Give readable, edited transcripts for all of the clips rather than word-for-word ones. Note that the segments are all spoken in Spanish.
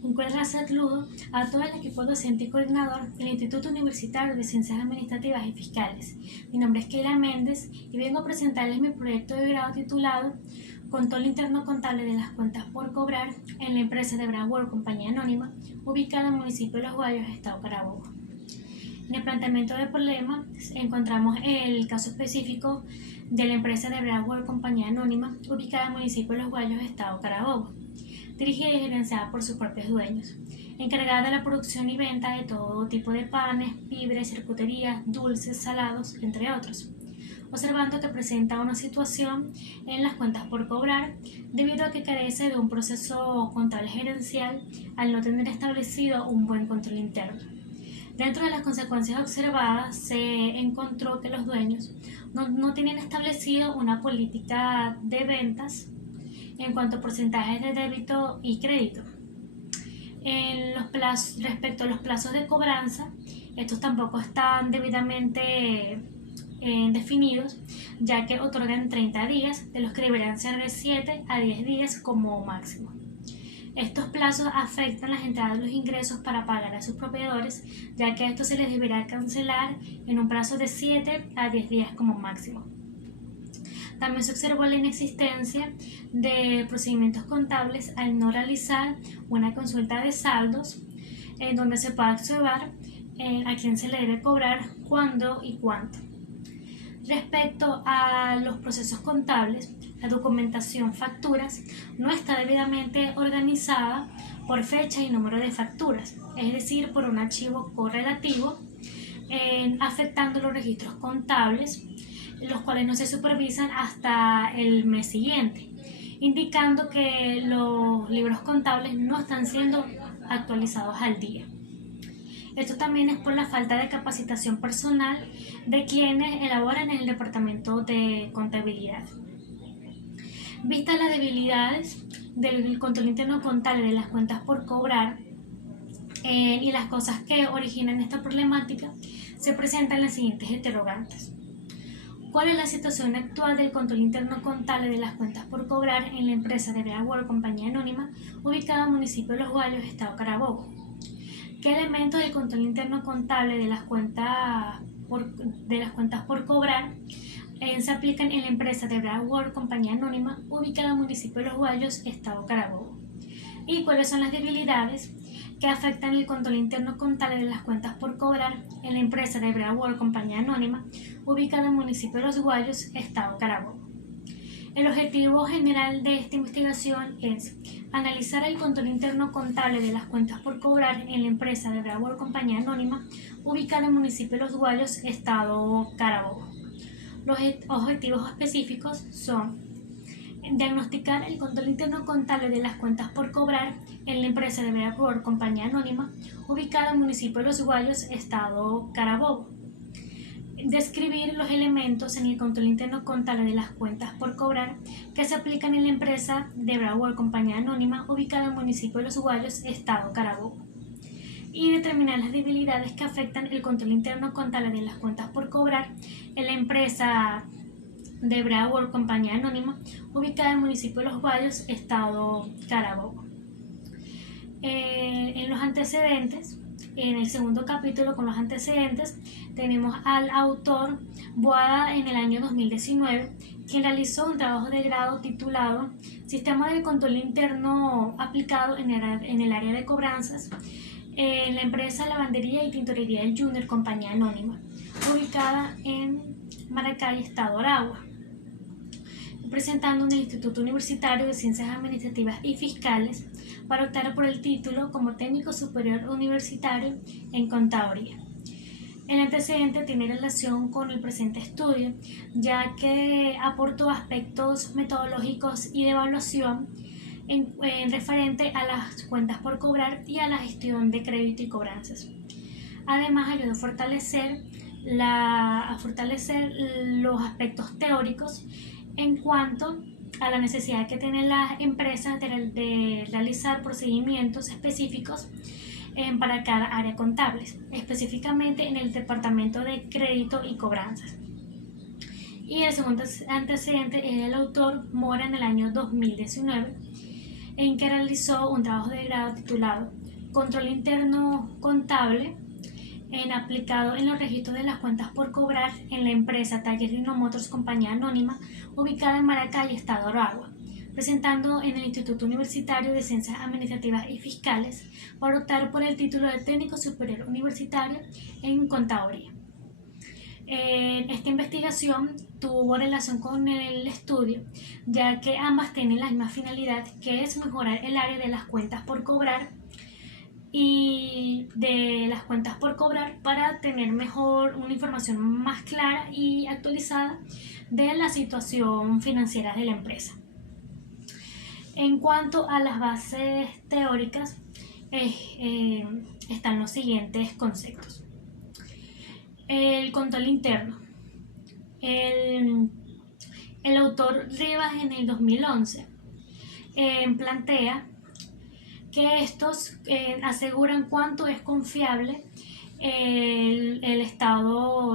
Un cordial saludo a todo el equipo docente y coordinador del Instituto Universitario de Ciencias Administrativas y Fiscales. Mi nombre es Keila Méndez y vengo a presentarles mi proyecto de grado titulado Control Interno Contable de las Cuentas por Cobrar en la empresa de Broward Compañía Anónima, ubicada en el municipio de Los Guayos, Estado Carabobo. En el planteamiento del problema encontramos el caso específico de la empresa de Broward Compañía Anónima, ubicada en el municipio de Los Guayos, Estado Carabobo, dirigida y gerenciada por sus propios dueños, encargada de la producción y venta de todo tipo de panes, víveres, charcuterías, dulces, salados, entre otros, observando que presenta una situación en las cuentas por cobrar debido a que carece de un proceso contable gerencial al no tener establecido un buen control interno. Dentro de las consecuencias observadas se encontró que los dueños no tienen establecido una política de ventas en cuanto a porcentajes de débito y crédito. Respecto a los plazos de cobranza, estos tampoco están debidamente definidos, ya que otorgan 30 días, de los que deberían ser de 7 a 10 días como máximo. Estos plazos afectan las entradas de los ingresos para pagar a sus proveedores, ya que a estos se les deberá cancelar en un plazo de 7 a 10 días como máximo. También se observó la inexistencia de procedimientos contables al no realizar una consulta de saldos en donde se pueda observar a quién se le debe cobrar, cuándo y cuánto. Respecto a los procesos contables, la documentación facturas no está debidamente organizada por fecha y número de facturas, es decir, por un archivo correlativo, afectando los registros contables, los cuales no se supervisan hasta el mes siguiente, indicando que los libros contables no están siendo actualizados al día. Esto también es por la falta de capacitación personal de quienes elaboran en el departamento de contabilidad. Vistas las debilidades del control interno contable de las cuentas por cobrar y las cosas que originan esta problemática, se presentan las siguientes interrogantes. ¿Cuál es la situación actual del control interno contable de las cuentas por cobrar en la empresa de Broward Compañía Anónima, ubicada en el municipio de Los Guayos, Estado Carabobo? ¿Qué elementos del control interno contable de las cuentas por cobrar se aplican en la empresa de Broward Compañía Anónima, ubicada en el municipio de Los Guayos, Estado Carabobo? ¿Y cuáles son las debilidades que afectan el control interno contable de las cuentas por cobrar en la empresa de Broward Compañía Anónima, ubicada en el municipio de Los Guayos, Estado Carabobo? El objetivo general de esta investigación es analizar el control interno contable de las cuentas por cobrar en la empresa de Broward Compañía Anónima, ubicada en el municipio de Los Guayos, Estado Carabobo. Los objetivos específicos son diagnosticar el control interno contable de las cuentas por cobrar en la empresa de Broward Compañía Anónima, ubicada en el municipio de Los Guayos, Estado Carabobo. Describir los elementos en el control interno contable de las cuentas por cobrar que se aplican en la empresa de Broward Compañía Anónima, ubicada en el municipio de Los Guayos, Estado Carabobo. Y determinar las debilidades que afectan el control interno contable de las cuentas por cobrar en la empresa de Broward Compañía Anónima, ubicada en el municipio de Los Guayos, Estado Carabobo. En los antecedentes, en el segundo capítulo con los antecedentes, tenemos al autor Boada en el año 2019, quien realizó un trabajo de grado titulado Sistema de Control Interno aplicado en el área de cobranzas en la empresa Lavandería y Tintorería del Junior Compañía Anónima, ubicada en Maracay, Estado Aragua, presentando en el Instituto Universitario de Ciencias Administrativas y Fiscales para optar por el título como técnico superior universitario en contaduría. El antecedente tiene relación con el presente estudio, ya que aportó aspectos metodológicos y de evaluación en referente a las cuentas por cobrar y a la gestión de crédito y cobranzas. Además, ayudó a fortalecer los aspectos teóricos en cuanto a la necesidad que tienen las empresas de realizar procedimientos específicos para cada área contable, específicamente en el departamento de crédito y cobranzas. Y el segundo antecedente es el autor Mora en el año 2019, en que realizó un trabajo de grado titulado Control Interno Contable aplicado en los registros de las cuentas por cobrar en la empresa Taller Dino Motors Compañía Anónima, ubicada en Maracay, Estado Aragua, presentando en el Instituto Universitario de Ciencias Administrativas y Fiscales para optar por el título de Técnico Superior Universitario en Contaduría. Esta investigación tuvo relación con el estudio, ya que ambas tienen la misma finalidad, que es mejorar el área de las cuentas por cobrar para tener mejor una información más clara y actualizada de la situación financiera de la empresa. En cuanto a las bases teóricas, están los siguientes conceptos. El control interno. El autor Rivas en el 2011 plantea que estos aseguran cuánto es confiable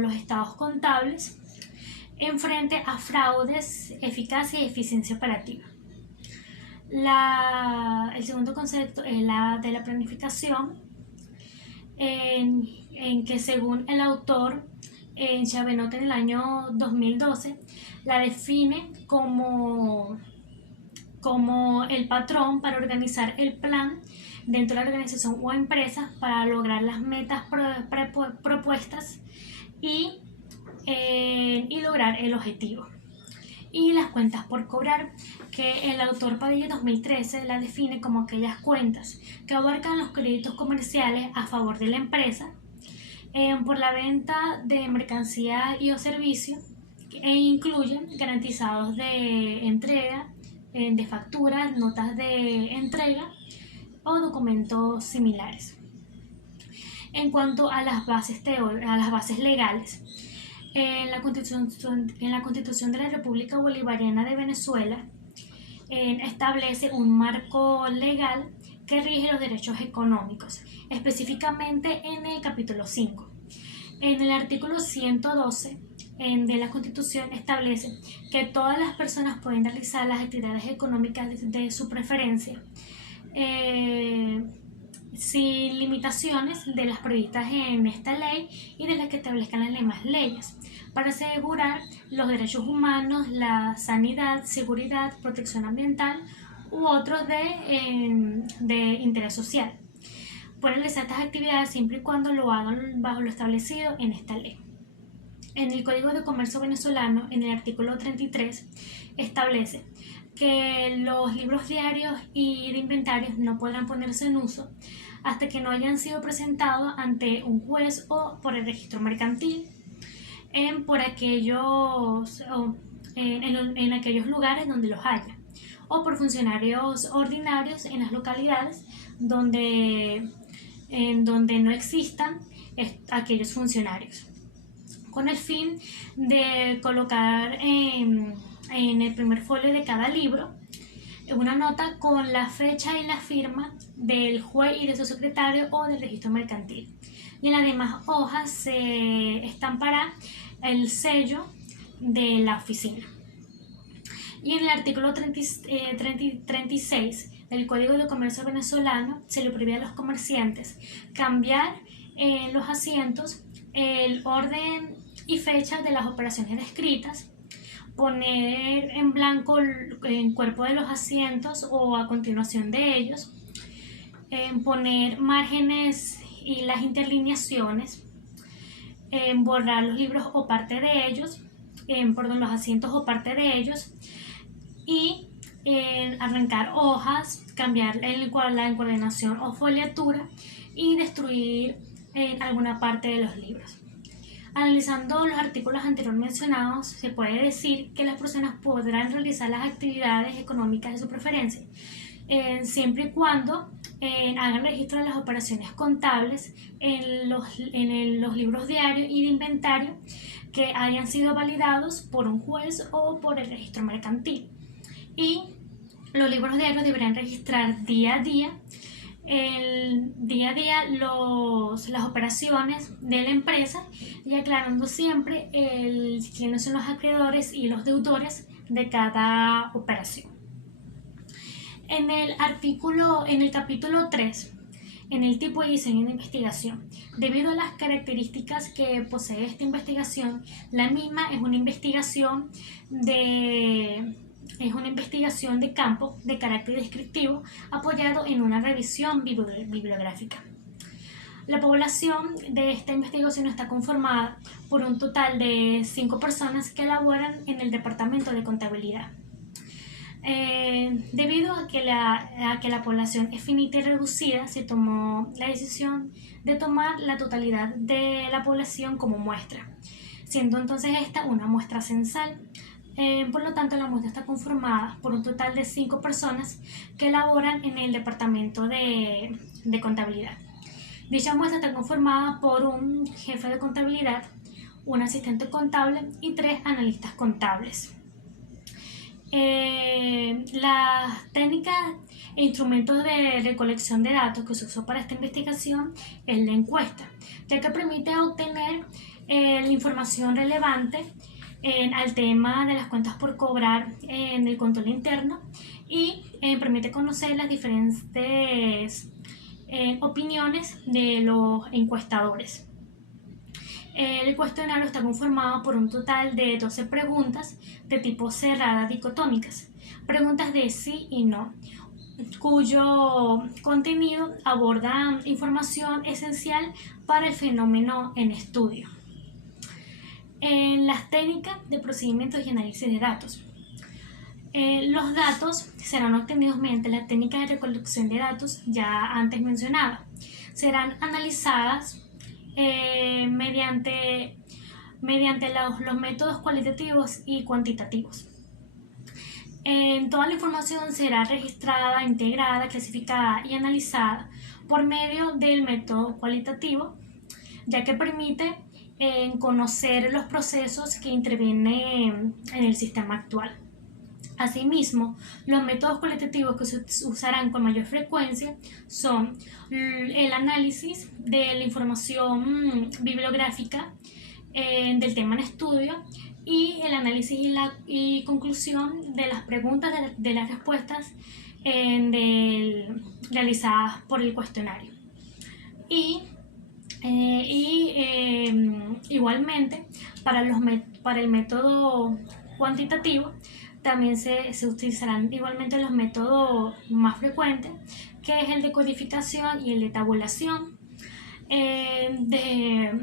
los estados contables en frente a fraudes, eficacia y eficiencia operativa. El segundo concepto es la de la planificación, en que según el autor Chavenot en el año 2012 la define como el patrón para organizar el plan dentro de la organización o empresa para lograr las metas propuestas y lograr el objetivo. Y las cuentas por cobrar, que el autor Padilla 2013 la define como aquellas cuentas que abarcan los créditos comerciales a favor de la empresa por la venta de mercancía y o servicio, e incluyen garantizados de entrega, de facturas, notas de entrega o documentos similares. En cuanto a las bases legales, en la Constitución de la República Bolivariana de Venezuela establece un marco legal que rige los derechos económicos, específicamente en el capítulo 5. En el artículo 112 de la Constitución establece que todas las personas pueden realizar las actividades económicas de su preferencia sin limitaciones de las previstas en esta ley y de las que establezcan las demás leyes, para asegurar los derechos humanos, la sanidad, seguridad, protección ambiental u otros de interés social. Pueden realizar estas actividades siempre y cuando lo hagan bajo lo establecido en esta ley. En el Código de Comercio venezolano, en el artículo 33, establece que los libros diarios y de inventarios no podrán ponerse en uso hasta que no hayan sido presentados ante un juez o por el registro mercantil en aquellos lugares donde los haya, o por funcionarios ordinarios en las localidades donde no existan aquellos funcionarios, con el fin de colocar en el primer folio de cada libro una nota con la fecha y la firma del juez y de su secretario o del registro mercantil. Y en las demás hojas se estampará el sello de la oficina. Y en el artículo 36 del Código de Comercio venezolano se le prohíbe a los comerciantes cambiar en los asientos el orden y fecha de las operaciones descritas, poner en blanco el cuerpo de los asientos o a continuación de ellos, poner márgenes y las interlineaciones, borrar los libros o parte de ellos, los asientos o parte de ellos, y arrancar hojas, cambiar la encuadernación o foliatura y destruir alguna parte de los libros. Analizando los artículos anteriormente mencionados, se puede decir que las personas podrán realizar las actividades económicas de su preferencia, siempre y cuando hagan registro de las operaciones contables en los libros diarios y de inventario que hayan sido validados por un juez o por el registro mercantil. Y los libros diarios deberán registrar día a día las operaciones de la empresa y aclarando siempre quiénes son los acreedores y los deudores de cada operación. En el capítulo 3, en el tipo de diseño de investigación, debido a las características que posee esta investigación, la misma es una investigación de campo de carácter descriptivo apoyado en una revisión bibliográfica. La población de esta investigación está conformada por un total de 5 personas que laboran en el departamento de contabilidad. Debido a que la población es finita y reducida, se tomó la decisión de tomar la totalidad de la población como muestra, siendo entonces esta una muestra censal. Por lo tanto, la muestra está conformada por un total de 5 personas que laboran en el departamento de contabilidad. Dicha muestra está conformada por un jefe de contabilidad, un asistente contable y 3 analistas contables. Las técnicas e instrumentos de recolección de datos que se usó para esta investigación es la encuesta, ya que permite obtener la información relevante al tema de las cuentas por cobrar en el control interno y permite conocer las diferentes opiniones de los encuestadores. El cuestionario está conformado por un total de 12 preguntas de tipo cerrada dicotómicas, preguntas de sí y no, cuyo contenido aborda información esencial para el fenómeno en estudio. En las técnicas de procedimientos y análisis de datos. Los datos serán obtenidos mediante las técnicas de recolección de datos ya antes mencionadas. Serán analizadas mediante los métodos cualitativos y cuantitativos. Toda la información será registrada, integrada, clasificada y analizada por medio del método cualitativo, ya que permite conocer los procesos que intervienen en el sistema actual. Asimismo, los métodos cualitativos que se usarán con mayor frecuencia son el análisis de la información bibliográfica del tema en estudio y el análisis y conclusión de las preguntas de las respuestas realizadas por el cuestionario. Igualmente, para el método cuantitativo, también se utilizarán igualmente los métodos más frecuentes, que es el de codificación y el de tabulación, que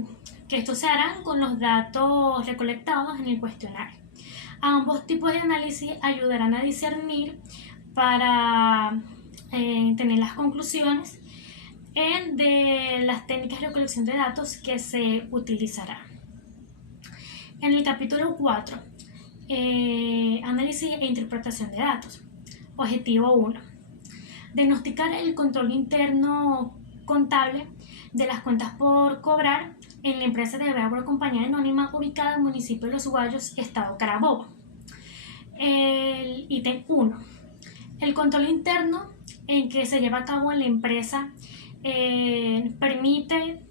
estos se harán con los datos recolectados en el cuestionario. Ambos tipos de análisis ayudarán a discernir para tener las conclusiones de las técnicas de recolección de datos que se utilizarán. En el capítulo 4, análisis e interpretación de datos. Objetivo 1. Diagnosticar el control interno contable de las cuentas por cobrar en la empresa de Bravo Compañía Anónima ubicada en el municipio de Los Guayos, estado Carabobo. El ítem 1. El control interno en que se lleva a cabo en la empresa permite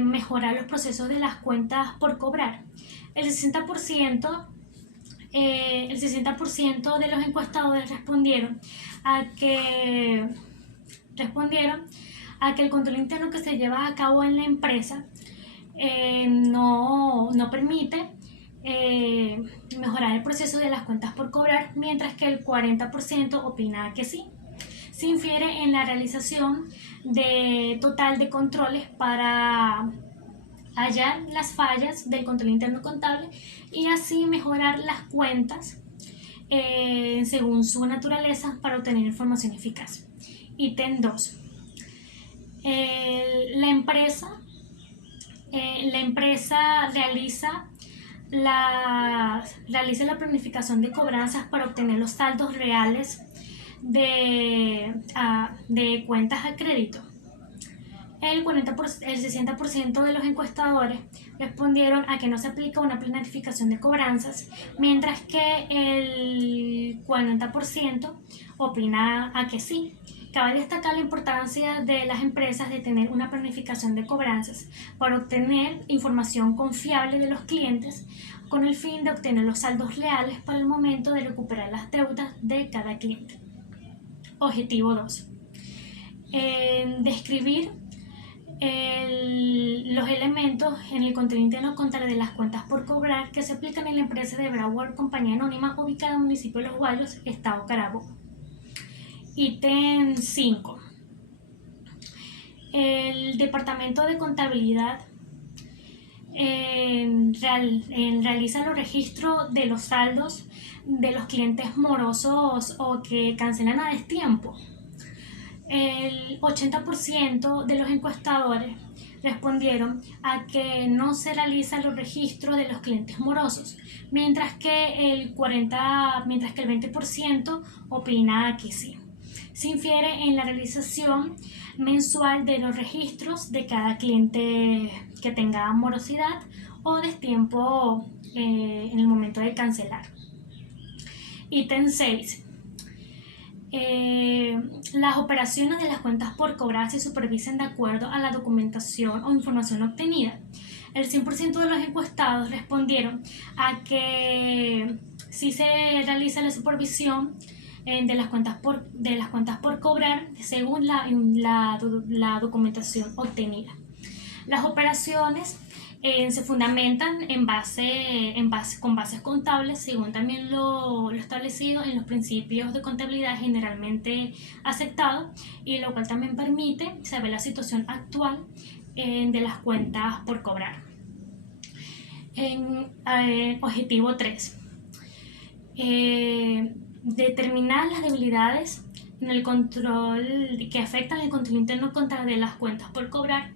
mejorar los procesos de las cuentas por cobrar. El 60% de los encuestadores respondieron a que el control interno que se lleva a cabo en la empresa no permite mejorar el proceso de las cuentas por cobrar, mientras que el 40% opina que sí. Se infiere en la realización total de controles para hallar las fallas del control interno contable y así mejorar las cuentas según su naturaleza para obtener información eficaz. Ítem 2. La empresa realiza la planificación de cobranzas para obtener los saldos reales de cuentas a crédito. El 60% de los encuestadores respondieron a que no se aplica una planificación de cobranzas, mientras que el 40% opina a que sí. Cabe destacar la importancia de las empresas de tener una planificación de cobranzas para obtener información confiable de los clientes con el fin de obtener los saldos reales para el momento de recuperar las deudas de cada cliente. Objetivo 2. Describir los elementos en el contenido interno contable de las cuentas por cobrar que se aplican en la empresa de Broward Compañía Anónima ubicada en el municipio de Los Guayos, Estado Carabobo. Ítem 5. El Departamento de Contabilidad realiza los registros de los saldos de los clientes morosos o que cancelan a destiempo. El 80% de los encuestadores respondieron a que no se realizan los registros de los clientes morosos, mientras que el 20% opina que sí. Se infiere en la realización mensual de los registros de cada cliente que tenga morosidad o destiempo en el momento de cancelar. Ítem 6. Las operaciones de las cuentas por cobrar se supervisan de acuerdo a la documentación o información obtenida. El 100% de los encuestados respondieron a que sí se realiza la supervisión de las cuentas por cobrar según la documentación obtenida. Las operaciones se fundamentan con bases contables, según también lo establecido en los principios de contabilidad generalmente aceptados, y lo cual también permite saber la situación actual de las cuentas por cobrar. Objetivo 3. Determinar las debilidades en el control que afectan el control interno contable de las cuentas por cobrar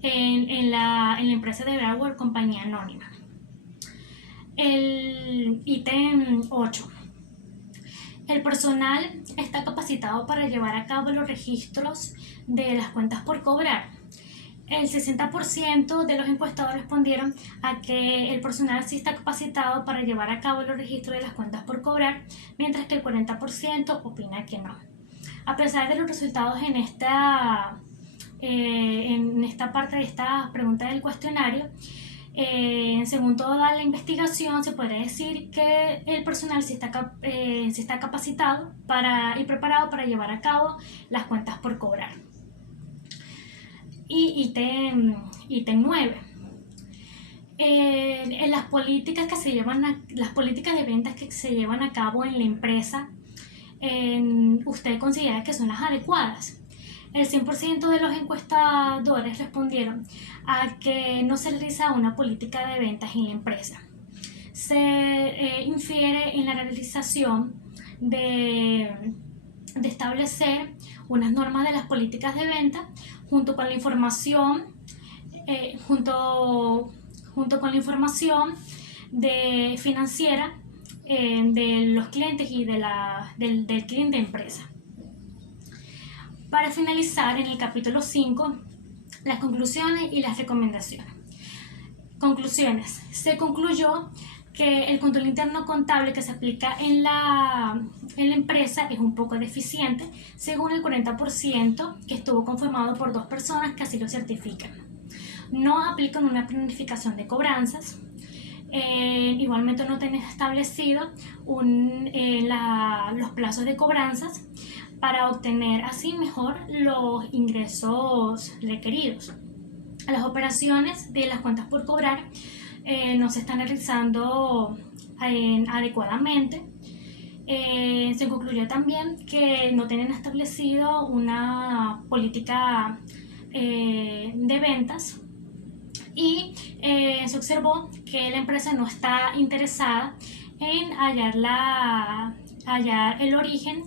en la empresa de Broward Compañía Anónima. El ítem 8. El personal está capacitado para llevar a cabo los registros de las cuentas por cobrar. El 60% de los encuestados respondieron a que el personal sí está capacitado para llevar a cabo los registros de las cuentas por cobrar, mientras que el 40% opina que no. A pesar de los resultados en esta parte de esta pregunta del cuestionario, según toda la investigación, se puede decir que el personal sí está capacitado y preparado para llevar a cabo las cuentas por cobrar. Y ítem 9. Las políticas de ventas que se llevan a cabo en la empresa, ¿usted considera que son las adecuadas? El 100% de los encuestadores respondieron a que no se realiza una política de ventas en la empresa. Se infiere en la realización de establecer unas normas de las políticas de venta junto con la información financiera de los clientes y del cliente empresa. Para finalizar, en el capítulo 5, las conclusiones y las recomendaciones. Conclusiones. Se concluyó que el control interno contable que se aplica en la empresa es un poco deficiente, según el 40% que estuvo conformado por 2 personas que así lo certifican. No aplican una planificación de cobranzas. Igualmente no tienen establecido los plazos de cobranzas para obtener así mejor los ingresos requeridos. Las operaciones de las cuentas por cobrar no se están realizando adecuadamente. Se concluyó también que no tienen establecido una política de ventas y se observó que la empresa no está interesada en hallar el origen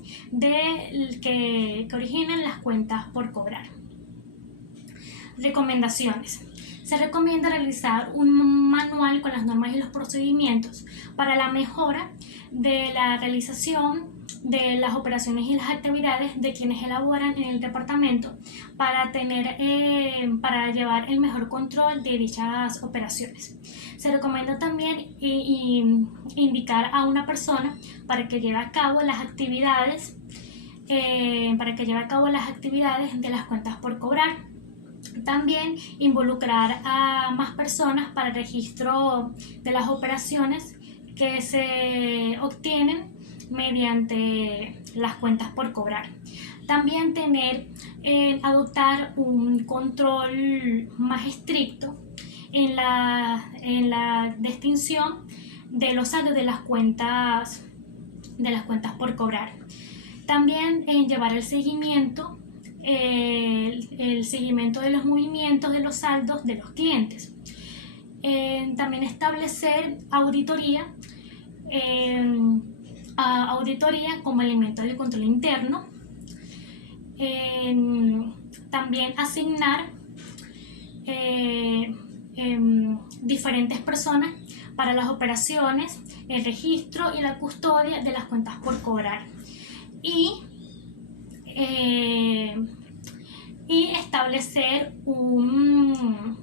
que originan las cuentas por cobrar. Recomendaciones. Se recomienda realizar un manual con las normas y los procedimientos para la mejora de la realización de las operaciones y las actividades de quienes elaboran en el departamento para llevar el mejor control de dichas operaciones. Se recomienda también indicar a una persona para que lleve a cabo las actividades de las cuentas por cobrar. También involucrar a más personas para el registro de las operaciones que se obtienen mediante las cuentas por cobrar. También adoptar un control más estricto en la distinción de los saldos de las cuentas por cobrar. También llevar el seguimiento de los movimientos de los saldos de los clientes. También establecer auditoría como elemento del control interno. También asignar diferentes personas para las operaciones, el registro y la custodia de las cuentas por cobrar. Y establecer un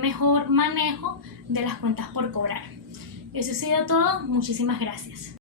mejor manejo de las cuentas por cobrar. Eso ha sido todo. Muchísimas gracias.